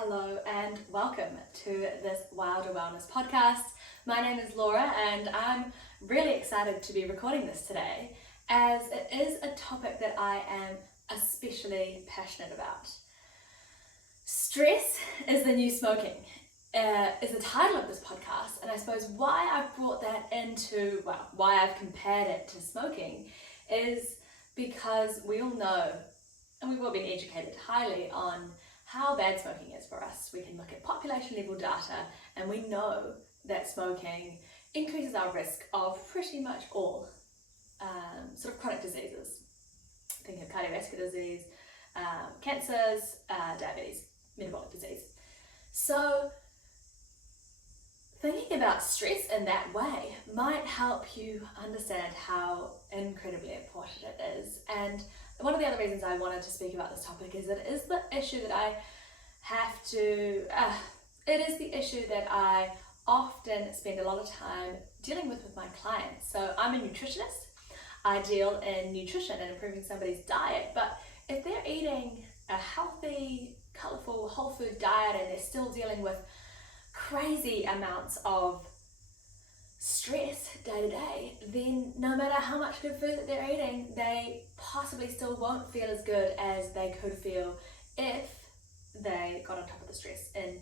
Hello and welcome to this Wilder Wellness podcast. My name is Laura and I'm really excited to be recording this today as it is a topic that I am especially passionate about. Stress is the new smoking is the title of this podcast, and I suppose why I've brought that into, why I've compared it to smoking is because we all know and we've all been educated highly on how bad smoking is for us. We can look at population level data and we know that smoking increases our risk of pretty much all sort of chronic diseases. Think of cardiovascular disease, cancers, diabetes, metabolic disease. So thinking about stress in that way might help you understand how incredibly important it is. And one of the other reasons I wanted to speak about this topic is that it is the issue that I have to, it is the issue that I often spend a lot of time dealing with my clients. So I'm a nutritionist. I deal in nutrition and improving somebody's diet, but if they're eating a healthy, colourful, whole food diet and they're still dealing with crazy amounts of stress day to day, then no matter how much good food that they're eating, they possibly still won't feel as good as they could feel if they got on top of the stress in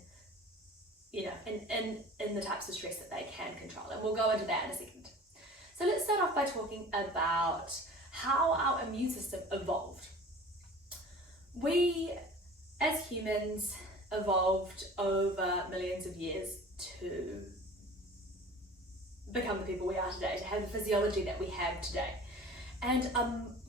the types of stress that they can control. And we'll go into that in a second. So let's start off by talking about how our immune system evolved. We, as humans, evolved over millions of years to become the people we are today, to have the physiology that we have today. And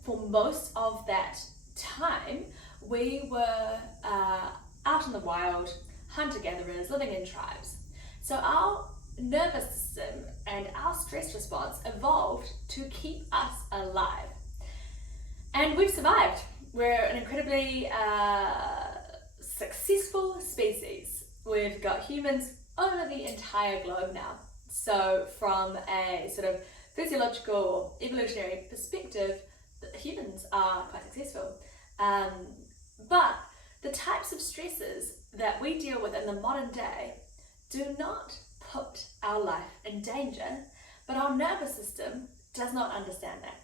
for most of that time, we were out in the wild, hunter-gatherers, living in tribes. So our nervous system and our stress response evolved to keep us alive. And we've survived. We're an incredibly successful species. We've got humans over the entire globe now. So from a sort of physiological or evolutionary perspective, humans are quite successful. But the types of stresses that we deal with in the modern day do not put our life in danger, but our nervous system does not understand that.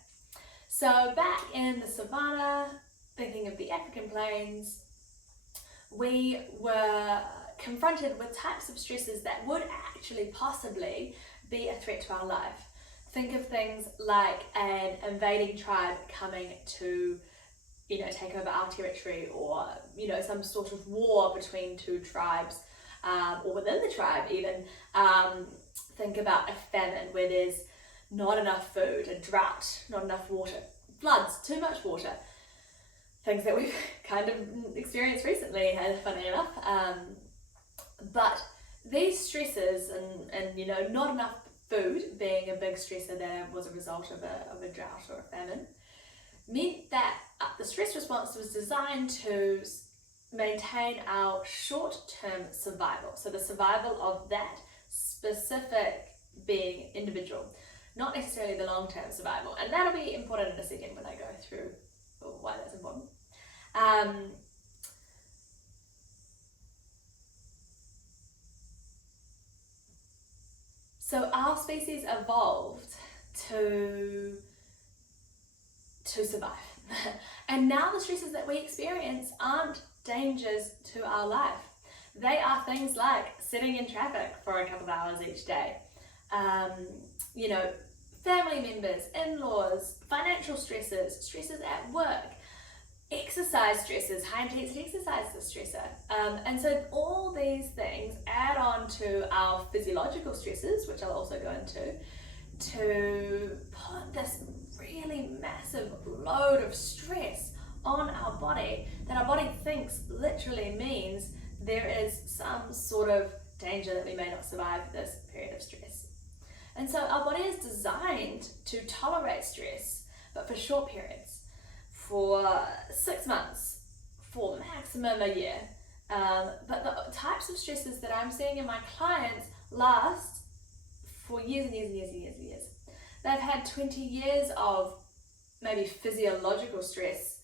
So back in the savannah, thinking of the African plains, we were confronted with types of stresses that would actually possibly be a threat to our life. Think of things like an invading tribe coming to, take over our territory, or, some sort of war between two tribes, or within the tribe even. Think about a famine where there's not enough food, a drought, not enough water, floods, too much water. Things that we've kind of experienced recently, funny enough. But these stresses and not enough food being a big stressor that was a result of a drought or a famine meant that the stress response was designed to maintain our short-term survival. So the survival of that specific being individual, not necessarily the long-term survival. And that'll be important in a second when I go through why that's important. So our species evolved to survive. And now the stresses that we experience aren't dangers to our life. They are things like sitting in traffic for a couple of hours each day, family members, in-laws, financial stresses, stresses at work, exercise stresses, high intensity exercise is a stressor. And so all these things add on to our physiological stresses, which I'll also go into, to put this really massive load of stress on our body that our body thinks literally means there is some sort of danger that we may not survive this period of stress. And so our body is designed to tolerate stress, but for short periods, for 6 months, for maximum a year. But the types of stresses that I'm seeing in my clients last for years and years and years and years and years. They've had 20 years of maybe physiological stress.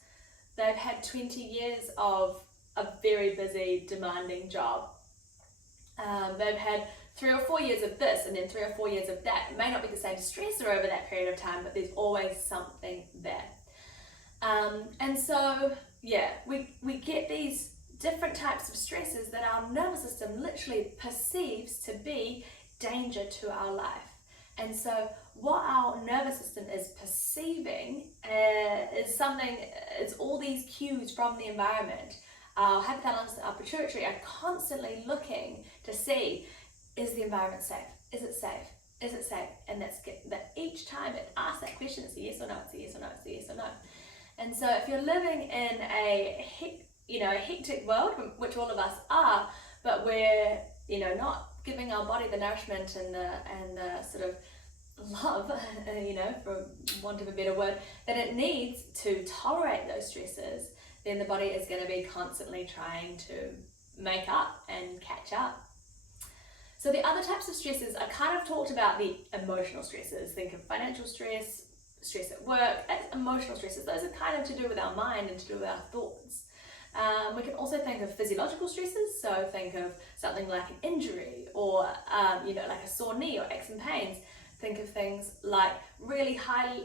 They've had 20 years of a very busy, demanding job. They've had 3 or 4 years of this and then 3 or 4 years of that. It may not be the same stressor over that period of time, but there's always something there. And so, yeah, we get these different types of stresses that our nervous system literally perceives to be danger to our life. And so what our nervous system is perceiving is all these cues from the environment. Our hypothalamus and our pituitary are constantly looking to see, is the environment safe? Is it safe? Is it safe? And that each time it asks that question, it's a yes or no, it's a yes or no, it's a yes or no. And so if you're living in a hectic world, which all of us are, but we're not giving our body the nourishment and the sort of love, for want of a better word, that it needs to tolerate those stresses, then the body is going to be constantly trying to make up and catch up. So the other types of stresses, I kind of talked about the emotional stresses. Think of financial stress, stress at work. That's emotional stresses. Those are kind of to do with our mind and to do with our thoughts. We can also think of physiological stresses. So think of something like an injury or like a sore knee or aches and pains. Think of things like really high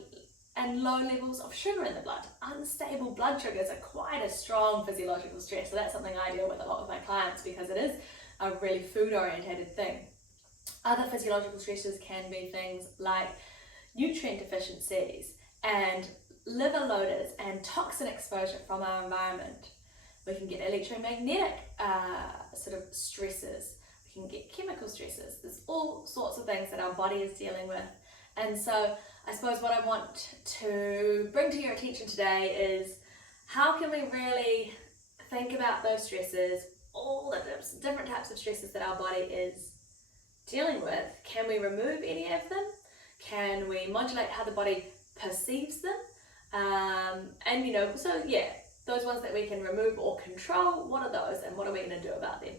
and low levels of sugar in the blood. Unstable blood sugars are quite a strong physiological stress. So that's something I deal with a lot with my clients because it is a really food-orientated thing. Other physiological stresses can be things like nutrient deficiencies and liver loaders and toxin exposure from our environment. We can get electromagnetic sort of stresses. We can get chemical stresses. There's all sorts of things that our body is dealing with. And so I suppose what I want to bring to your attention today is how can we really think about those stresses, all the different types of stresses that our body is dealing with. Can we remove any of them? Can we modulate how the body perceives them? Those ones that we can remove or control, what are those and what are we going to do about them?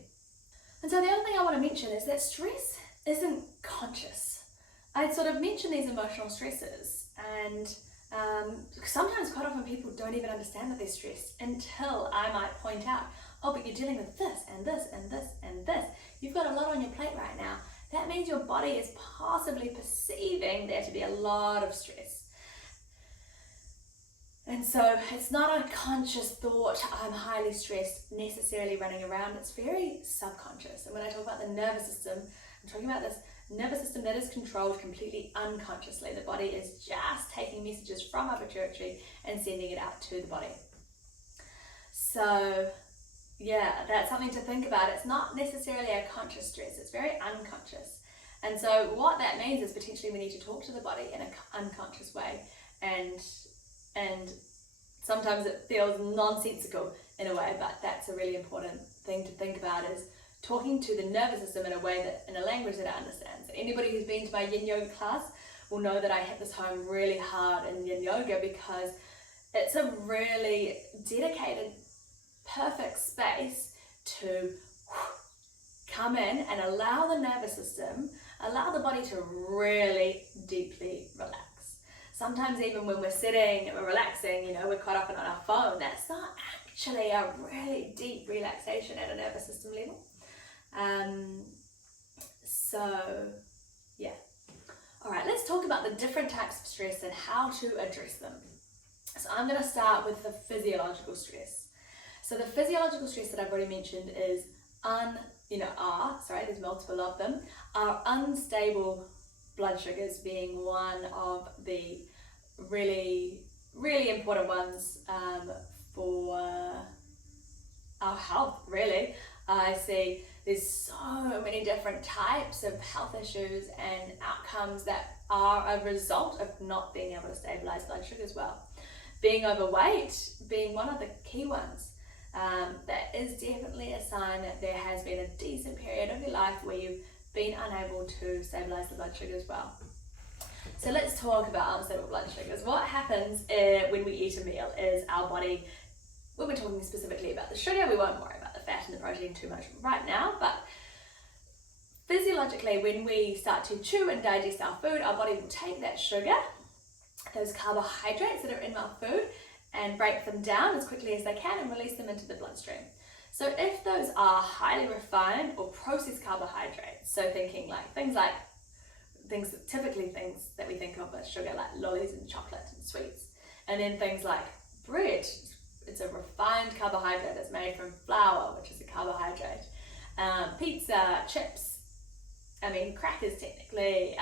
And so the other thing I want to mention is that stress isn't conscious. I sort of mentioned these emotional stresses, and sometimes quite often people don't even understand that they're stressed until I might point out, oh, but you're dealing with this and this and this and this. You've got a lot on your plate right now. That means your body is possibly perceiving there to be a lot of stress. And so it's not a conscious thought, I'm highly stressed, necessarily running around. It's very subconscious. And when I talk about the nervous system, I'm talking about this nervous system that is controlled completely unconsciously. The body is just taking messages from our pituitary and sending it out to the body. So yeah, that's something to think about. It's not necessarily a conscious stress, it's very unconscious. And so what that means is potentially we need to talk to the body in an unconscious way, and sometimes it feels nonsensical in a way, but that's a really important thing to think about, is talking to the nervous system in a way that, in a language that it understands. Anybody who's been to my yin yoga class will know that I hit this home really hard in yin yoga because it's a really dedicated, perfect space to come in and allow the nervous system, allow the body to really deeply relax. Sometimes even when we're sitting and we're relaxing, we're quite often on our phone. That's not actually a really deep relaxation at a nervous system level. All right, let's talk about the different types of stress and how to address them. So I'm going to start with the physiological stress. So the physiological stress that I've already mentioned is there's multiple of them, are unstable blood sugars being one of the really, really important ones for our health, really. I see there's so many different types of health issues and outcomes that are a result of not being able to stabilize blood sugars well. Being overweight being one of the key ones. That is definitely a sign that there has been a decent period of your life where you've been unable to stabilize the blood sugars well. So let's talk about unstable blood sugars. What happens when we eat a meal is our body, when we're talking specifically about the sugar, we won't worry about the fat and the protein too much right now, but physiologically, when we start to chew and digest our food, our body will take that sugar, those carbohydrates that are in our food, and break them down as quickly as they can and release them into the bloodstream. So if those are highly refined or processed carbohydrates, so thinking like things typically things that we think of as sugar, like lollies and chocolate and sweets, and then things like bread, it's a refined carbohydrate that's made from flour, which is a carbohydrate. Pizza, chips, crackers technically,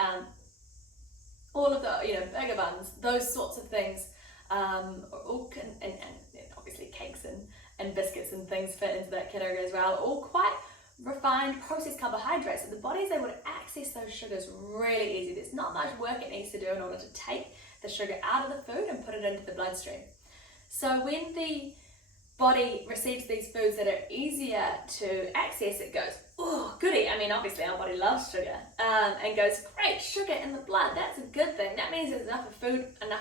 all of the, burger buns, those sorts of things, and obviously cakes and biscuits and things fit into that category as well, all quite refined processed carbohydrates. So the body's able to access those sugars really easy. There's not much work it needs to do in order to take the sugar out of the food and put it into the bloodstream. So when the body receives these foods that are easier to access, it goes, oh, goody. Obviously our body loves sugar, and goes, great, sugar in the blood, that's a good thing. That means there's enough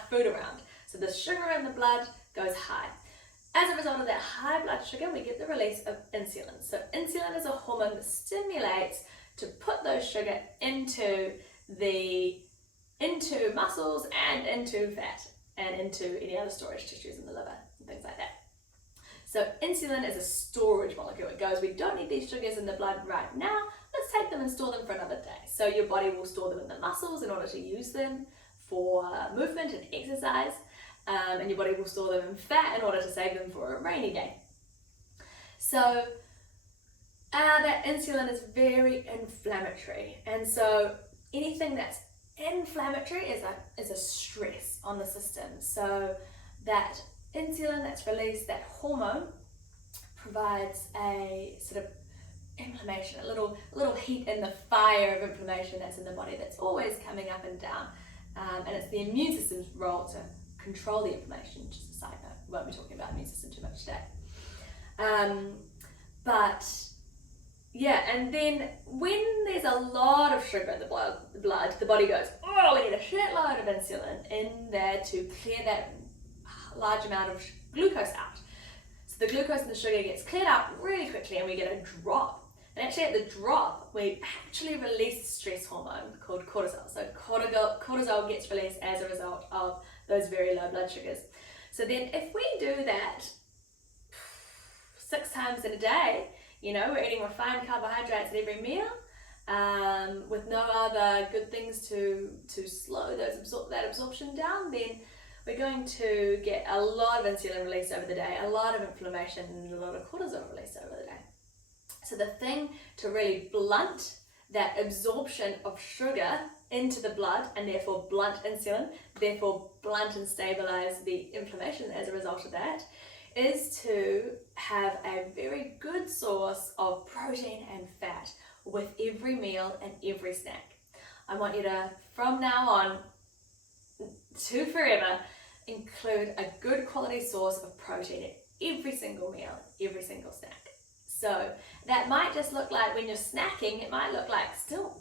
food around. So the sugar in the blood goes high. As a result of that high blood sugar, we get the release of insulin. So insulin is a hormone that stimulates to put those sugar into muscles and into fat and into any other storage tissues in the liver and things like that. So insulin is a storage molecule. It goes, we don't need these sugars in the blood right now, let's take them and store them for another day. So your body will store them in the muscles in order to use them for movement and exercise, and your body will store them in fat in order to save them for a rainy day. So that insulin is very inflammatory, and so anything that's inflammatory is a stress on the system. So that insulin that's released, that hormone, provides a sort of inflammation, a little heat in the fire of inflammation that's in the body that's always coming up and down, and it's the immune system's role to control the inflammation. Just a side note, we won't be talking about the immune system too much today. But yeah, and then when there's a lot of sugar in the blood, the body goes, oh, we need a shitload of insulin in there to clear that large amount of glucose out. So the glucose and the sugar gets cleared out really quickly, and we get a drop. And actually at the drop, we actually release stress hormone called cortisol. So cortisol gets released as a result of those very low blood sugars. So then if we do that 6 times in a day, we're eating refined carbohydrates at every meal, with no other good things to slow that absorption down, then we're going to get a lot of insulin release over the day, a lot of inflammation, and a lot of cortisol release over the day. So the thing to really blunt that absorption of sugar into the blood, and therefore blunt insulin, therefore blunt and stabilize the inflammation as a result of that, is to have a very good source of protein and fat with every meal and every snack. I want you to, from now on to forever, include a good quality source of protein at every single meal, every single snack. So that might just look like, when you're snacking, it might look like still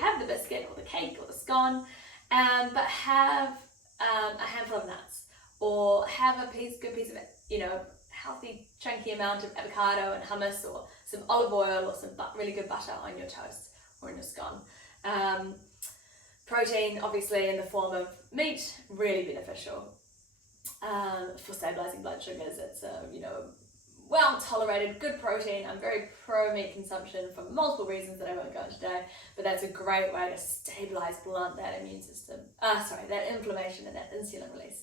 have the biscuit or the cake or the scone, but have a handful of nuts, or have a good piece of, healthy chunky amount of avocado and hummus, or some olive oil, or some really good butter on your toast or in your scone. Protein, obviously, in the form of meat, really beneficial for stabilizing blood sugars. It's a well tolerated, good protein. I'm very pro meat consumption for multiple reasons that I won't go into today, but that's a great way to stabilize, blunt that immune system. That inflammation and that insulin release.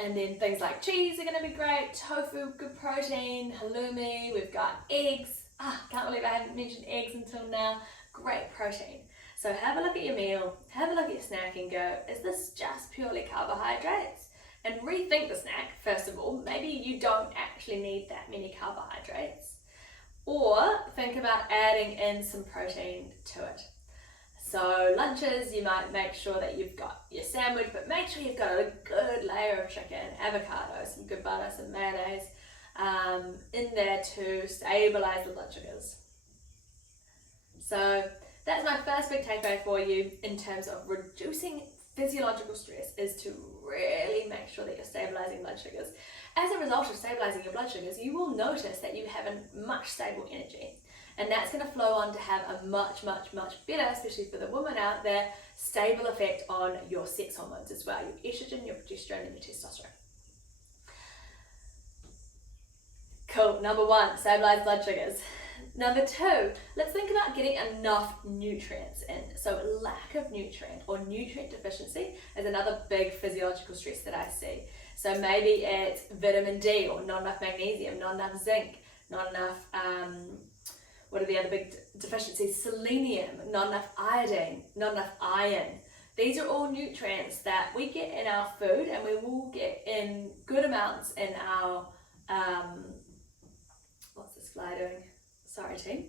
And then things like cheese are going to be great, tofu, good protein, halloumi, we've got eggs. Can't believe I haven't mentioned eggs until now. Great protein. So have a look at your meal, have a look at your snack and go, is this just purely carbohydrates? And rethink the snack, first of all. Maybe you don't actually need that many carbohydrates. Or think about adding in some protein to it. So lunches, you might make sure that you've got your sandwich, but make sure you've got a good layer of chicken, avocado, some good butter, some mayonnaise in there to stabilize the blood sugars. So that's my first big takeaway for you in terms of reducing physiological stress, is to really make sure that you're stabilizing blood sugars. As a result of stabilizing your blood sugars, you will notice that you have a much stable energy. And that's going to flow on to have a much, much, much better, especially for the woman out there, stable effect on your sex hormones as well, your estrogen, your progesterone, and your testosterone. So number one, stabilize blood sugars. Number two, let's think about getting enough nutrients in. So lack of nutrient or nutrient deficiency is another big physiological stress that I see. So maybe it's vitamin D or not enough magnesium, not enough zinc, not enough, what are the other big deficiencies? Selenium, not enough iodine, not enough iron. These are all nutrients that we get in our food, and we will get in good amounts in our, what's this fly doing? Sorry team.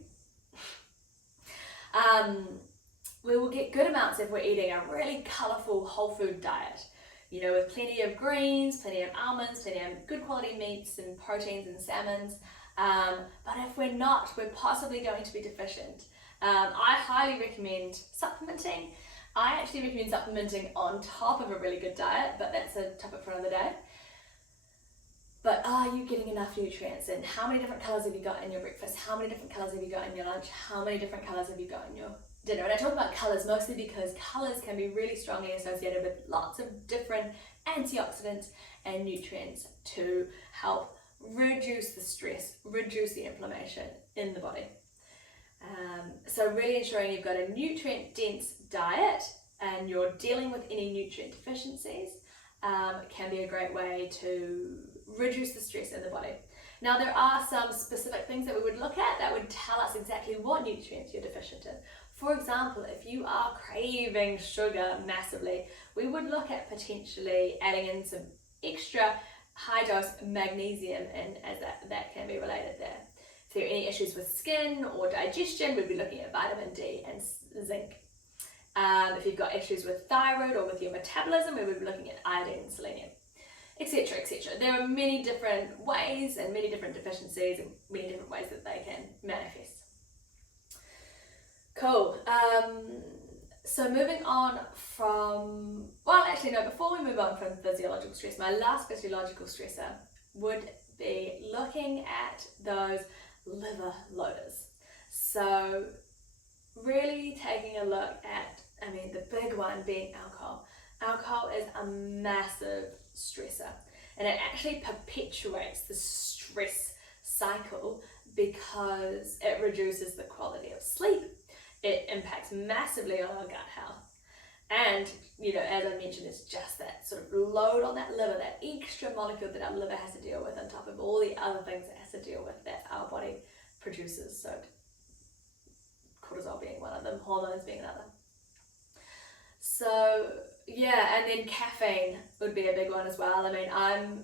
We will get good amounts if we're eating a really colourful whole food diet, you know, with plenty of greens, plenty of almonds, plenty of good quality meats and proteins and salmons. But if we're not, we're possibly going to be deficient. I highly recommend supplementing. I actually recommend supplementing on top of a really good diet, but that's a topic for another day. But are you getting enough nutrients in? How many different colours have you got in your breakfast? How many different colours have you got in your lunch? How many different colours have you got in your dinner? And I talk about colours mostly because colours can be really strongly associated with lots of different antioxidants and nutrients to help reduce the stress, reduce the inflammation in the body. So really ensuring you've got a nutrient-dense diet and you're dealing with any nutrient deficiencies can be a great way to reduce the stress in the body. Now there are some specific things that we would look at that would tell us exactly what nutrients you're deficient in. For example, if you are craving sugar massively, we would look at potentially adding in some extra high dose magnesium in, as that can be related there. If there are any issues with skin or digestion, we'd be looking at vitamin D and zinc. If you've got issues with thyroid or with your metabolism, we would be looking at iodine and selenium, etc., etc. There are many different ways and many different deficiencies and many different ways that they can manifest. Cool. So moving on from, well actually no, before we move on from physiological stress, my last physiological stressor would be looking at those liver loaders. So really taking a look at, I mean the big one being alcohol. Alcohol is a massive stressor, and it actually perpetuates the stress cycle because it reduces the quality of sleep. It impacts massively on our gut health. And, you know, as I mentioned, it's just that sort of load on that liver, that extra molecule that our liver has to deal with on top of all the other things it has to deal with that our body produces. So cortisol being one of them, hormones being another. So yeah, and then caffeine would be a big one as well. I mean,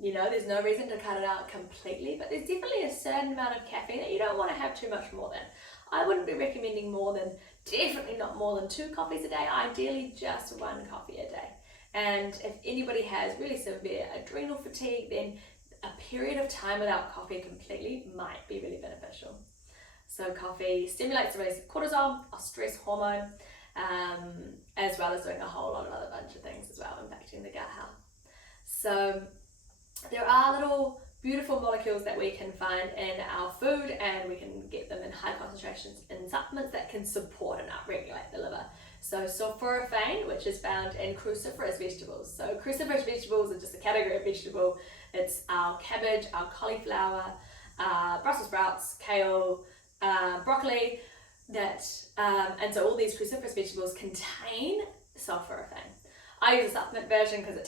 you know, there's no reason to cut it out completely, but there's definitely a certain amount of caffeine that you don't want to have too much more than. I wouldn't be recommending more than, definitely not more than 2 coffees a day, ideally just 1 coffee a day. And if anybody has really severe adrenal fatigue, then a period of time without coffee completely might be really beneficial. So coffee stimulates the release of cortisol, our stress hormone, as well as doing a whole lot of other bunch of things as well, impacting the gut health. So there are little beautiful molecules that we can find in our food, and we can get them in high concentrations in supplements that can support and upregulate the liver. So sulforaphane, which is found in cruciferous vegetables. So cruciferous vegetables are just a category of vegetable. It's our cabbage, our cauliflower, Brussels sprouts, kale, broccoli, and so all these cruciferous vegetables contain sulforaphane. I use a supplement version because it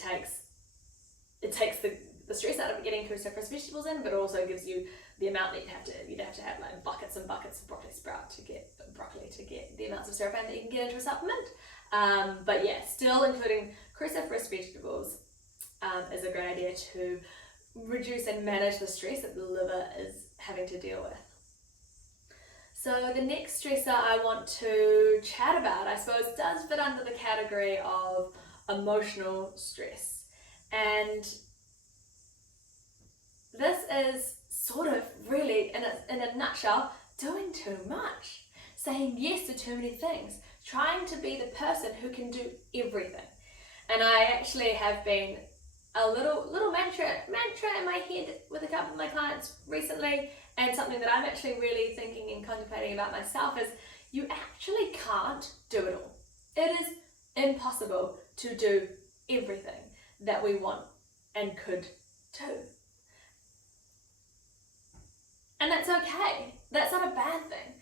takes the stress out of getting cruciferous vegetables in, but it also gives you the amount that you'd have to have like buckets and buckets of broccoli to get the amounts of sulforaphane that you can get into a supplement. But yeah, still including cruciferous vegetables is a great idea to reduce and manage the stress that the liver is having to deal with. So the next stressor I want to chat about, I suppose, does fit under the category of emotional stress. And this is sort of really, in a nutshell, doing too much. Saying yes to too many things. Trying to be the person who can do everything. And I actually have been a little mantra in my head with a couple of my clients recently, and something that I'm actually really thinking and contemplating about myself is you actually can't do it all. It is impossible to do everything that we want and could do. And that's okay. That's not a bad thing.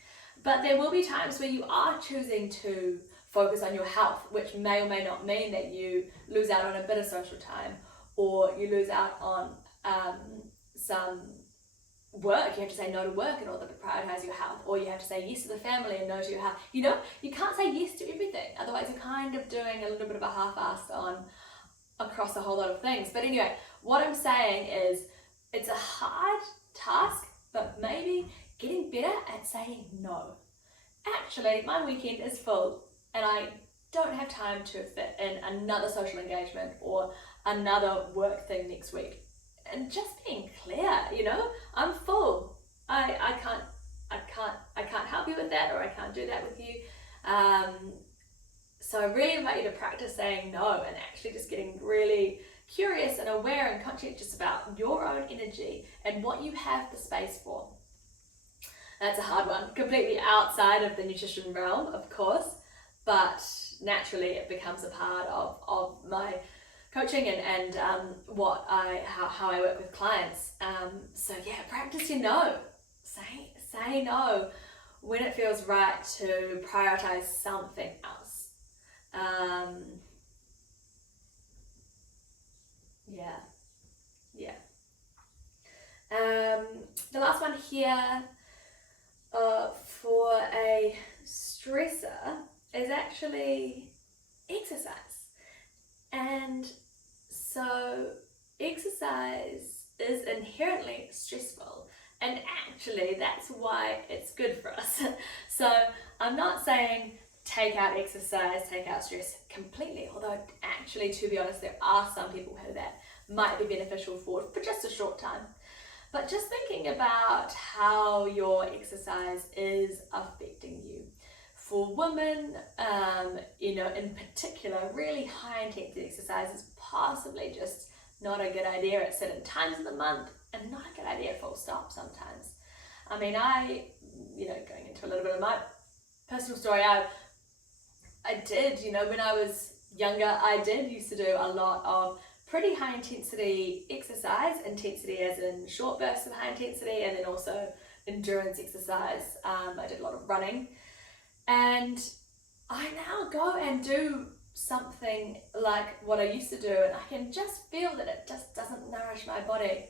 But there will be times where you are choosing to focus on your health, which may or may not mean that you lose out on a bit of social time, or you lose out on some work. You have to say no to work in order to prioritize your health, or you have to say yes to the family and no to your health. You know, you can't say yes to everything, otherwise you're kind of doing a little bit of a half-assed on across a whole lot of things. But anyway, what I'm saying is it's a hard task, but maybe getting better at saying no. Actually, my weekend is full and I don't have time to fit in another social engagement or another work thing next week. And just being clear, you know, I'm full. I can't help you with that, or I can't do that with you. So I really invite you to practice saying no and actually just getting really curious and aware and conscientious about your own energy and what you have the space for. That's a hard one, completely outside of the nutrition realm, of course, but naturally it becomes a part of my coaching and how I work with clients. So yeah, practice your no. Say no when it feels right to prioritize something else. The last one here for a stressor is actually exercise. And so exercise is inherently stressful, and actually that's why it's good for us. So I'm not saying take out exercise, take out stress completely, although actually, to be honest, there are some people who that might be beneficial for just a short time. But just thinking about how your exercise is affecting you. For women, in particular, really high intensity exercise is possibly just not a good idea at certain times of the month, and not a good idea full stop sometimes. I mean, going into a little bit of my personal story, I did, when I was younger, I did used to do a lot of pretty high intensity exercise, intensity as in short bursts of high intensity, and then also endurance exercise. I did a lot of running. And I now go and do something like what I used to do, and I can just feel that it just doesn't nourish my body.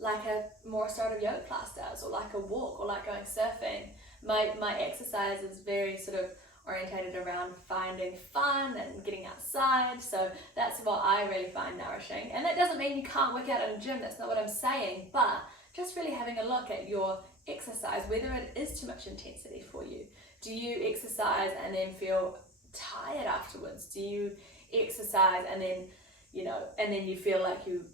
Like a more restorative yoga class does, or like a walk, or like going surfing. My exercise is very sort of orientated around finding fun and getting outside, so that's what I really find nourishing. And that doesn't mean you can't work out in a gym, that's not what I'm saying, but just really having a look at your exercise, whether it is too much intensity for you. Do you exercise and then feel tired afterwards? Do you exercise and then you feel like you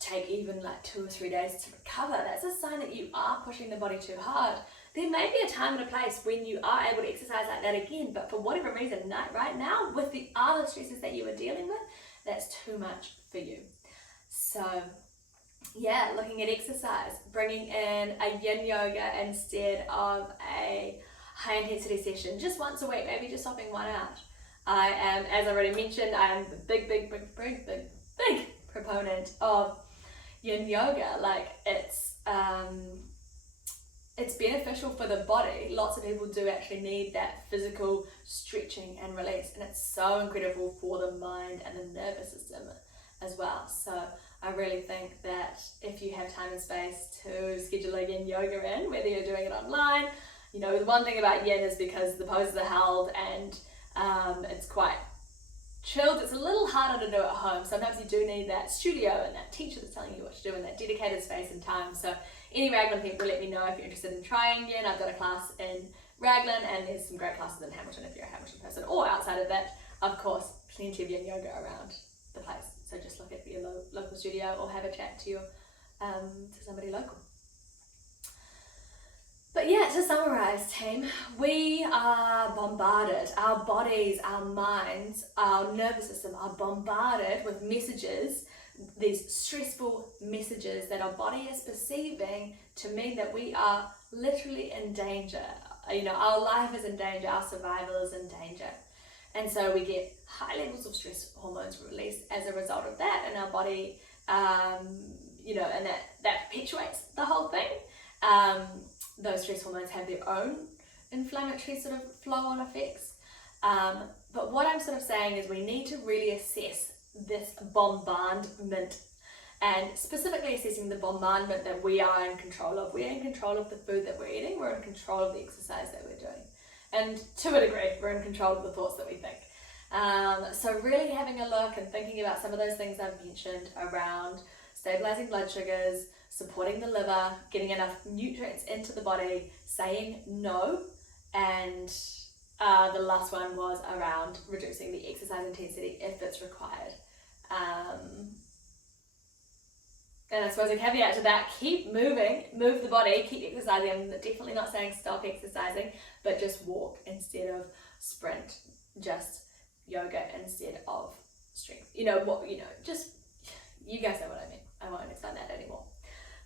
take even like 2 or 3 days to recover? That's a sign that you are pushing the body too hard. There may be a time and a place when you are able to exercise like that again, but for whatever reason, right now, with the other stresses that you are dealing with, that's too much for you. So yeah, looking at exercise, bringing in a yin yoga instead of a high intensity session, just once a week, maybe just swapping one out. I am, as I already mentioned, I am the big proponent of yin yoga. Like it's beneficial for the body. Lots of people do actually need that physical stretching and release, and it's so incredible for the mind and the nervous system as well. So I really think that if you have time and space to schedule a yin yoga in, whether you're doing it online, the one thing about yin is because the poses are held and it's quite chilled, it's a little harder to do at home. Sometimes you do need that studio and that teacher that's telling you what to do in that dedicated space and time. So any Raglan people, let me know if you're interested in trying yin. I've got a class in Raglan, and there's some great classes in Hamilton if you're a Hamilton person, or outside of that, of course, plenty of yin yoga around the place. So just look at your local studio or have a chat to somebody local. But yeah, to summarize, team, we are bombarded. Our bodies, our minds, our nervous system are bombarded with messages, these stressful messages that our body is perceiving to mean that we are literally in danger. Our life is in danger, our survival is in danger. And so we get high levels of stress hormones released as a result of that, and our body and that perpetuates the whole thing. Those stress hormones have their own inflammatory sort of flow-on effects. But what I'm sort of saying is we need to really assess this bombardment, and specifically assessing the bombardment that we are in control of. We're in control of the food that we're eating, we're in control of the exercise that we're doing. And to a degree, we're in control of the thoughts that we think. So really having a look and thinking about some of those things I've mentioned around stabilizing blood sugars, supporting the liver, getting enough nutrients into the body, saying no, and the last one was around reducing the exercise intensity if it's required. And I suppose a caveat to that, keep moving, move the body, keep exercising. I'm definitely not saying stop exercising, but just walk instead of sprint, just yoga instead of strength. Just, you guys know what I mean. I won't explain that anymore.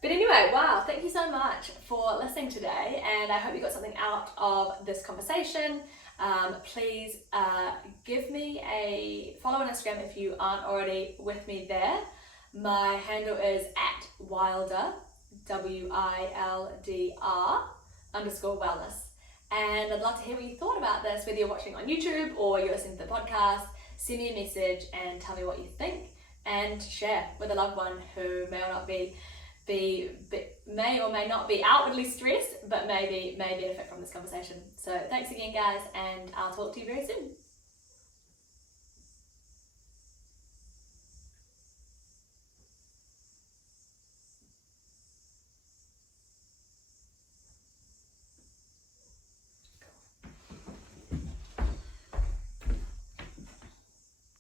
But anyway, wow, thank you so much for listening today, and I hope you got something out of this conversation. Please give me a follow on Instagram if you aren't already with me there. My handle is @Wilder, WILDR_wellness. And I'd love to hear what you thought about this, whether you're watching on YouTube or you're listening to the podcast. Send me a message and tell me what you think, and share with a loved one who may or may not be outwardly stressed, but maybe benefit from this conversation. So thanks again, guys, and I'll talk to you very soon.